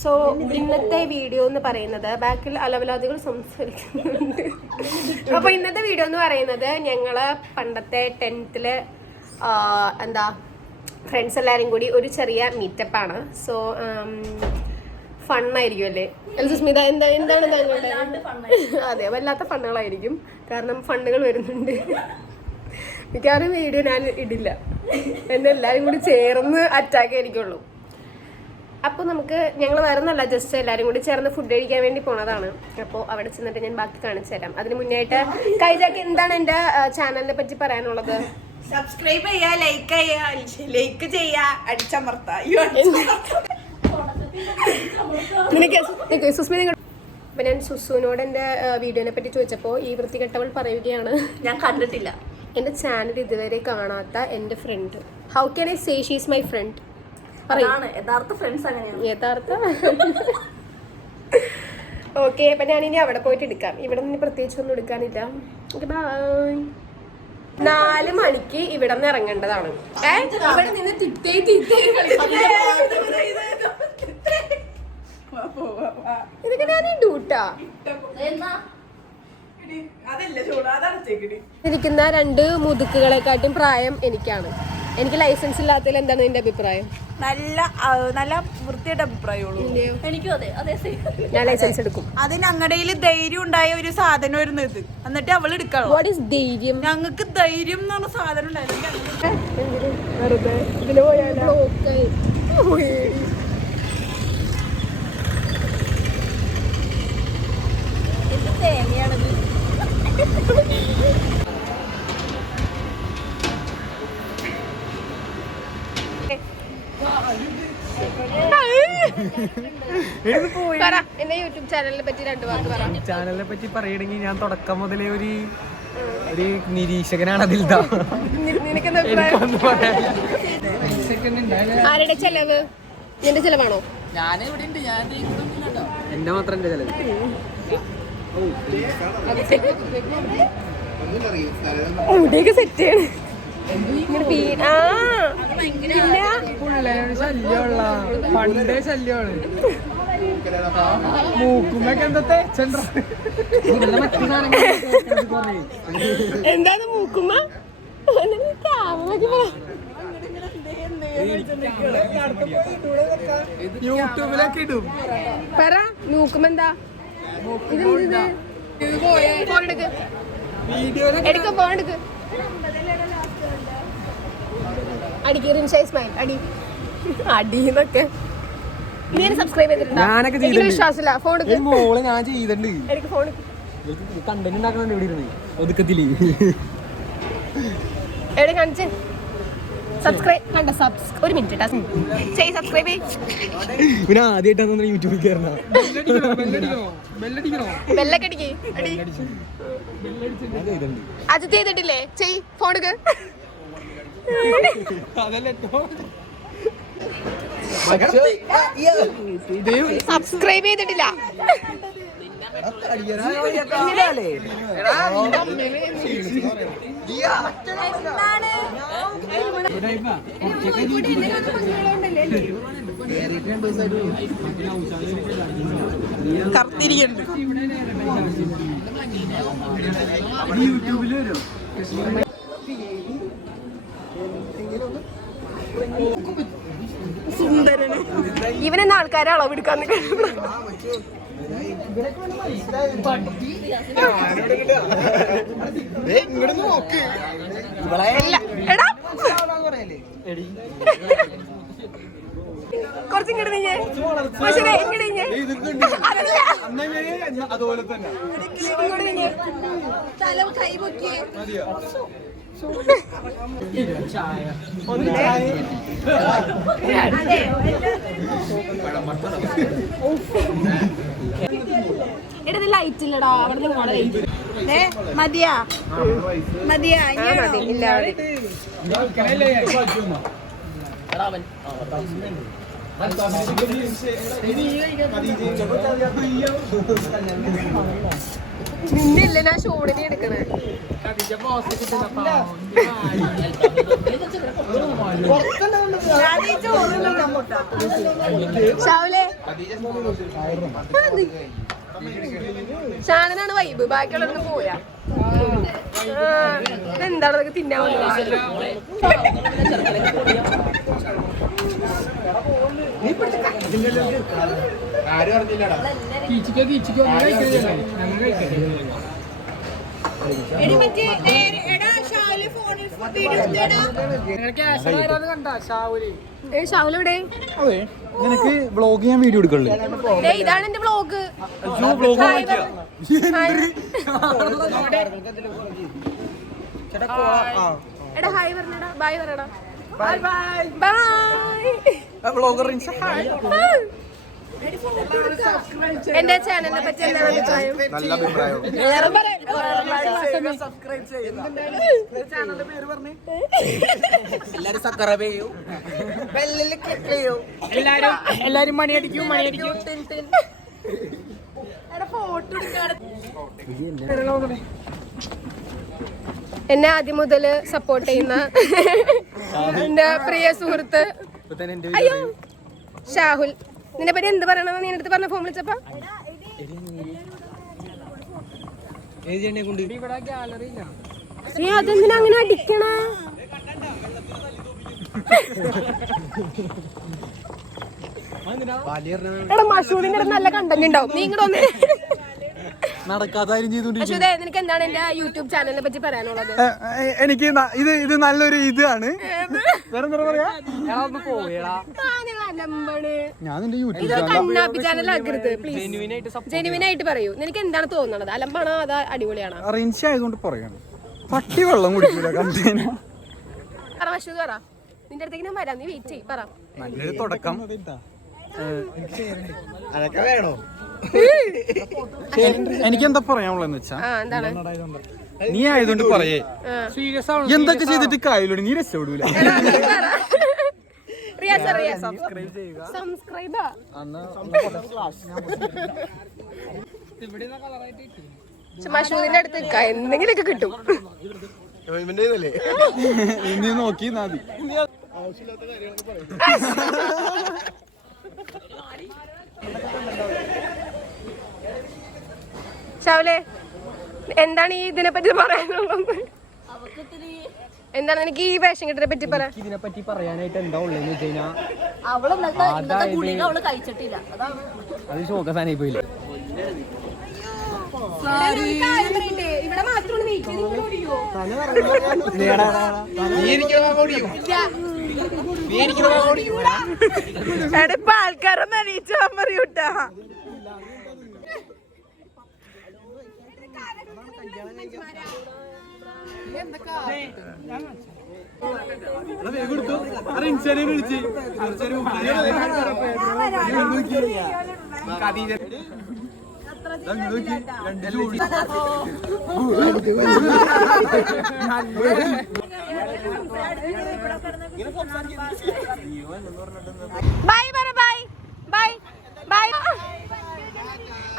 So ഇന്നത്തെ video എന്ന് പറയുന്നത് ബാക്കിൽ അലവലാദികൾ സംസാരിക്കുന്നുണ്ട്. അപ്പൊ ഇന്നത്തെ വീഡിയോ എന്ന് പറയുന്നത് ഞങ്ങള് പണ്ടത്തെ 10th എന്താ ഫ്രണ്ട്സ് എല്ലാരും കൂടി ഒരു ചെറിയ മീറ്റപ്പാണ്. സോ ഫണ്ണായിരിക്കും അല്ലേ സുസ്മിത? എന്താണ് താങ്കളുടെ? അതെ, വല്ലാത്ത ഫണ്ണുകളായിരിക്കും. കാരണം ഫണ്ണുകൾ വരുന്നുണ്ട്. മിക്കവാറും വീഡിയോ ഞാൻ ഇടില്ല, എന്നെ എല്ലാരും കൂടി ചേർന്ന് അറ്റാക്ക് ആയിരിക്കുള്ളൂ. അപ്പോൾ ഞങ്ങൾ വരുന്നല്ല, ജസ്റ്റ് എല്ലാവരും കൂടി ചേർന്ന് ഫുഡ് കഴിക്കാൻ വേണ്ടി പോണതാണ്. അപ്പോൾ അവിടെ ചെന്നിട്ട് ഞാൻ ബാക്കി കാണിച്ചു തരാം. അതിന് മുന്നായിട്ട് കൈജാക്ക് എന്താണ് എൻ്റെ ചാനലിനെ പറ്റി പറയാനുള്ളത്? സബ്സ്ക്രൈബ് ചെയ്യാ, ലൈക്ക് ചെയ്യാ, അടിച്ചമർത്താ. അപ്പൊ ഞാൻ സുസുവിനോട് എൻ്റെ വീഡിയോനെ പറ്റി ചോദിച്ചപ്പോൾ ഈ വൃത്തികെട്ടവൾ പറയുകയാണ്, ഞാൻ കണ്ടിട്ടില്ല, എൻ്റെ ചാനൽ ഇതുവരെ കാണാത്ത എൻ്റെ friend. How can I say she is my friend? യഥാർത്ഥ ഫ്രണ്ട്സ് അങ്ങനെയാണ്. യഥാർത്ഥ ഓക്കെ. അപ്പൊ ഞാനിനി അവിടെ പോയിട്ട് എടുക്കാം. ഇവിടെ നിന്ന് പ്രത്യേകിച്ചൊന്നും എടുക്കാനില്ല. ബൈ. 4 മണിക്ക് ഇവിടെ നിന്ന് ഇറങ്ങേണ്ടതാണ്. ഇവിടെ നിന്ന് ഇതൊക്കെ ഞാൻ ഡൂട്ടാ. ഇരിക്കുന്ന 2 മുതുക്കുകളെക്കാട്ടും പ്രായം എനിക്കാണ്. എനിക്ക് ലൈസൻസ് ഇല്ലാത്തതിൽ എന്താണ് നിന്റെ അഭിപ്രായം? നല്ല വൃത്തിയുടെ അഭിപ്രായമുള്ളൂ. എനിക്കും അതെ. ഞാൻ ലൈസൻസ് എടുക്കും. അത് ഞങ്ങളുടെ ധൈര്യം ഉണ്ടായ ഒരു സാധനം വരുന്നത് ഇത്, എന്നിട്ട് അവൾ എടുക്കണം. വാട്ട് ഈസ് ധൈര്യം? ഞങ്ങൾക്ക് ധൈര്യം എന്ന് പറഞ്ഞ സാധനം ഉണ്ടായിരുന്നു. എന്ത് തേങ്ങയാണത്? യൂട്യൂബ് ചാനലിനെ പറ്റി 2 വാക്ക് പറ. ചാനലിനെ പറ്റി പറയുകയാണെങ്കിൽ ഞാൻ തുടക്കം മുതലേ ഒരു നിരീക്ഷകനാണ് അതിൽ. ആരുടെ ചെലവ്? നിന്റെ ചെലവാണോ? എന്റെ മാത്രം എന്റെ ചെലവ്. സെറ്റ് ശല്യമുള്ള പണ്ടേ ശല്യമാണ്. മൂക്കുമ്പൊക്കെ എന്താ തേച്ചണ്ട? എന്താണ് മൂക്കുമ്മ? യൂട്യൂബിലൊക്കെ ഇടും. പറ മൂക്കുമെന്താ? എടുക്ക ഫോൺ എടുക്ക്. അടിക്ക് റിൻഷൈ സ്മൈൽ അടി അടിന്നൊക്കെ. നീ സബ്സ്ക്രൈബ് ചെയ്തിട്ടുണ്ടോ? എനിക്ക് വിശ്വാസമില്ല. ഫോൺ എടുക്ക്. മോള് ഞാൻ ചെയ്തിട്ടുണ്ട്. എനിക്ക് ഫോൺ കണ്ടന്റ് ഉണ്ടാക്കണം. ഇവിടെ ഇരുന്ന് ഒതുക്കത്തില് എവിടെ കാണിച്ച് സബ്സ്ക്രൈബ് കണ്ട ഒരു മിനിറ്റ് സബ്സ്ക്രൈബ്. പിന്നെ ആദ്യമായിട്ടാണ് യൂട്യൂബിൽ കയറണം. ബെല്ലൊക്കെ അടിക്ക്. അത് ചെയ്തിട്ടില്ലേ? ചെയ്. ഫോൺ എടുക്ക്. സബ്സ്ക്രൈബ് ചെയ്തിട്ടില്ല. കർത്തിരിക്കുന്നുണ്ട്. യൂട്യൂബിൽ വരും. സുന്ദരന് ഇവനെന്ന ആൾക്കാരെ അളവെടുക്കാൻ കുറച്ചിങ്ങോട്ട് നീ അതുപോലെ തന്നെ തല കൈ പൊക്കിയേ. ലൈറ്റ് ഇല്ലടാ. അവിടെ മതിയാ മതിയാ. ഇല്ല. നിന്നില്ല ഞാൻ ഷോണിനെ എടുക്കണേ. ഷാവിലെ ഷാനനാണ് വൈബ്, ബാക്കിയുള്ളവർക്ക് പോയാ. എന്താണ് അതൊക്കെ തിന്നാൻ ഷാവുലെവിടെ? നിനക്ക് വ്ളോഗ് ചെയ്യാൻ വീഡിയോ എടുക്കല്ലേ? ഇതാണ് എന്റെ വ്ളോഗ്. എടാ ഹായ് പറഞ്ഞടാ, ബൈ പറയടാ. ബൈ എന്റെ ചാനലിനെ പറ്റി എന്താണ് അഭിപ്രായം? നല്ല അഭിപ്രായം. എല്ലാരും മണിയടിക്കും. എന്നെ ആദ്യം മുതല് സപ്പോർട്ട് ചെയ്യുന്ന എന്റെ പ്രിയ സുഹൃത്ത് അയ്യോ ഷാഹുൽ. നിന്നെ പറ്റി എന്ത് പറയണമെന്ന് നീ അടുത്ത് പറഞ്ഞ ഫോൺ വിളിച്ചപ്പോ? അതെന്തിനാ അങ്ങനെ അടിക്കണ? എടാ മഷൂറിന്റെ അടുത്ത് നല്ല കണ്ടന്റ് ഉണ്ടാവും. നീ ഇങ്ങോട്ട് വന്നേ. അശ്വതേ, നിനക്ക് എന്താണ് എന്റെ യൂട്യൂബ് ചാനലിനെ പറ്റി പറയാനുള്ളത്? എനിക്ക് ഇത് നല്ലൊരു ഇതാണ്. ഞാൻ എന്റെ യൂട്യൂബ് കണ്ണാപ്പി ചാനൽ ആക്കരുത് പ്ലീസ്. ജെനുവിൻ ആയിട്ട് പറയൂ. നിനക്ക് എന്താണ് തോന്നുന്നത്? അലമ്പാണോ അതാ അടിപൊളിയാണോ? അറേഞ്ച് ആയതുകൊണ്ട് പറയാണ്. പട്ടി വെള്ളം കുടിക്കൂല കണ്ടേന. അശ്വത് പറ, നിന്റെ അടുത്തേക്ക് ഞാൻ വരാം. നീ വെയിറ്റ് ചെയ്യ്. പറ. നല്ലൊരു തുടക്കം. അതൊക്കെ വേണോ? എനിക്കെന്താ പറയാനുള്ളതെന്ന് വെച്ചാ, നീ ആയതുകൊണ്ട് പറയേ. എന്തൊക്കെ ചെയ്തിട്ട് കാര്യമില്ല, നീ രക്ഷപ്പെടൂല. മഷൂദിന്റെ അടുത്ത് എന്തെങ്കിലുമൊക്കെ കിട്ടും. നീ നോക്കി മതി. ഷാവുലെ, എന്താണ് ഈ ഇതിനെ പറ്റി പറയാനുള്ളത്? എന്താണ് എനിക്ക് ഈ വേഷം കെട്ടിനെ പറ്റി പറയാൻ? ഇതിനെ പറ്റി പറയാനായിട്ട് എന്താ ഉള്ളതെന്ന് വെച്ച് കഴിഞ്ഞാൽ, അത് ശോകസാനായി പോയില്ലേ. ഇവിടെ മാത്രമാണ് വെയിറ്റ് ഇപ്പൊ ആൾക്കാരൊന്നും അനീച്ചാ പറയൂട്ടാ. ബൈ പറ, ബൈ ബൈ ബൈ.